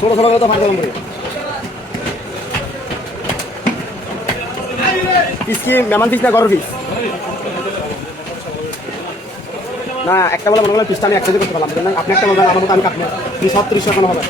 ছোট ছোট করে তো ফাঁকা নম্বরে পিস কি মেমান পিস না গরুর পিস না একটা বলে মনে করলাম পিসটা আমি একসাথে করতে পারলাম আপনি একটা বলবেন আমার মতো আমি কাটবো 30-30 কোনো হবে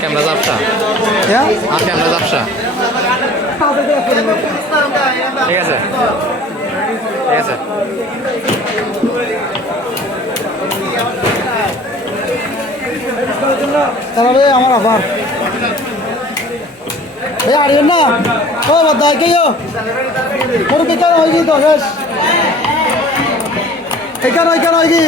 ক্যামেরা যাবসা ক্যামেরা যাবসা ঠিক আছে ঠিক আছে তাহলে আমার আবার এই আড়িয়েন না ও বাদাই কে ওর বেকার হয় কি তো শেষ এখানে হয় কি